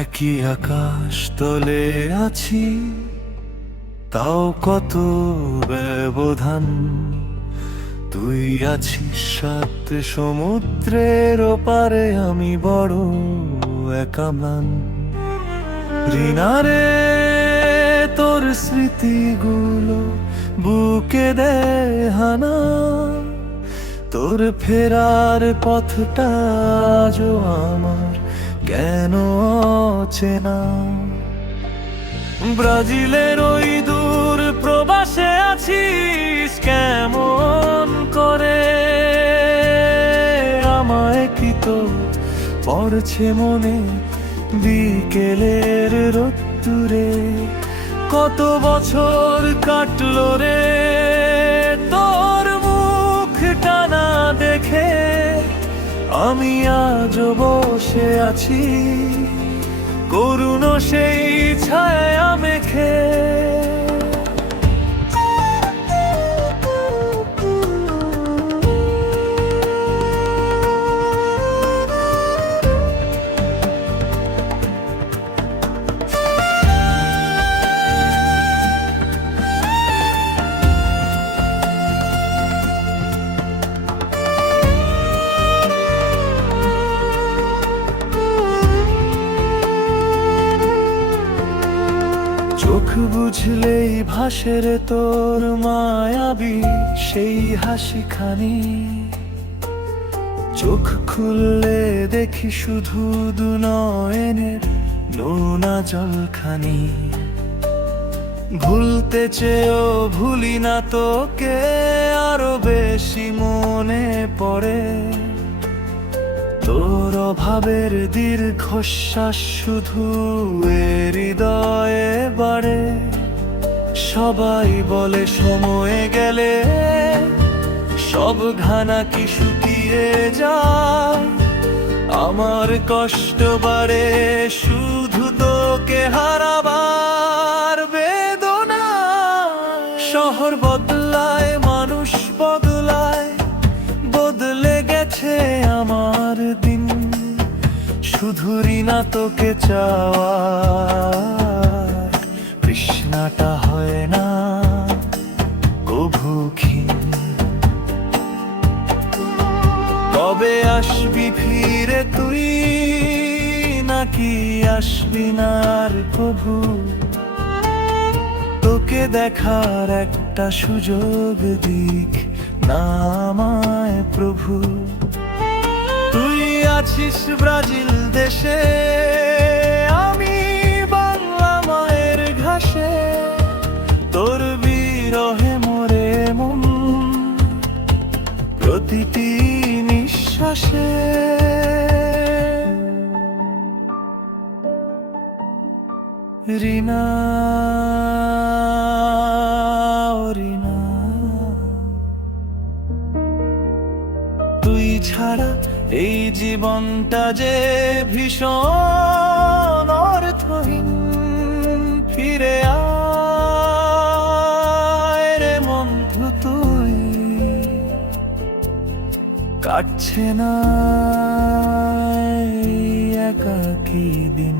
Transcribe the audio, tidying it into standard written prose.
একই আকাশ তলে আছি, তাও কত ব্যবধান। তুই আছিস সাত সমুদ্রের ওপারে, আমি বড় একা ম্লান। রিনারে তোর স্মৃতিগুলো বুকে দেয় হানা, তোর ফেরার পথটা আজও আমার কেন অচেনা। ব্রাজিলের ওই দূর প্রবাসে আছিস কেমন করে, আমায় কি তো পড়ছে মনে বিকেলের রোদ্দুরে। কত বছর কাটলো রে তোর মুখটা না দেখে, আমি আজও বসে আছি করুণ সেই ছায়া মেখে। চোখ বুঝলেই ভাসে রে তোর মায়াবী সেই হাসিখানি, চোখ খুললে দেখি শুধু দু নয়নের নোনা জলখানি। ভুলতে চেয়েও ভুলি না তোকে, আরো বেশি মনে পড়ে তোর অভাবের দীর্ঘশ্বাস শুধু হৃদয়ে বাড়ে। সবাই বলে সময়ে গেলে সব ঘানা কি শুকিয়ে যায়, আমার কষ্ট বাড়ে শুধু তোকে হারাবার বেদনা। শহর বদলায়, মানুষ বদলায়, বদলে গেছে আমার দিন, শুধু রিনা তোকে চাওয়া তৃষ্ণাটা হয় না কভু ক্ষীণ। কবে আসবি ফিরে তুই, নাকি আসবি না আর কভু, তোকে দেখার একটা সুযোগ দিক না আমায় প্রভু। তুই আছিস ব্রাজিল দেশে, আমি বাংলা মায়ের ঘাসে, তোর বিরহে মরে মন প্রতিটি নিঃশ্বাসে। রিনা ও রিনা, তুই ছাড়া এই জীবনটা যে ভীষণ অর্থহীন। ফিরে আয় রে বন্ধু তুই, কাটছে না এই একাকী দিন।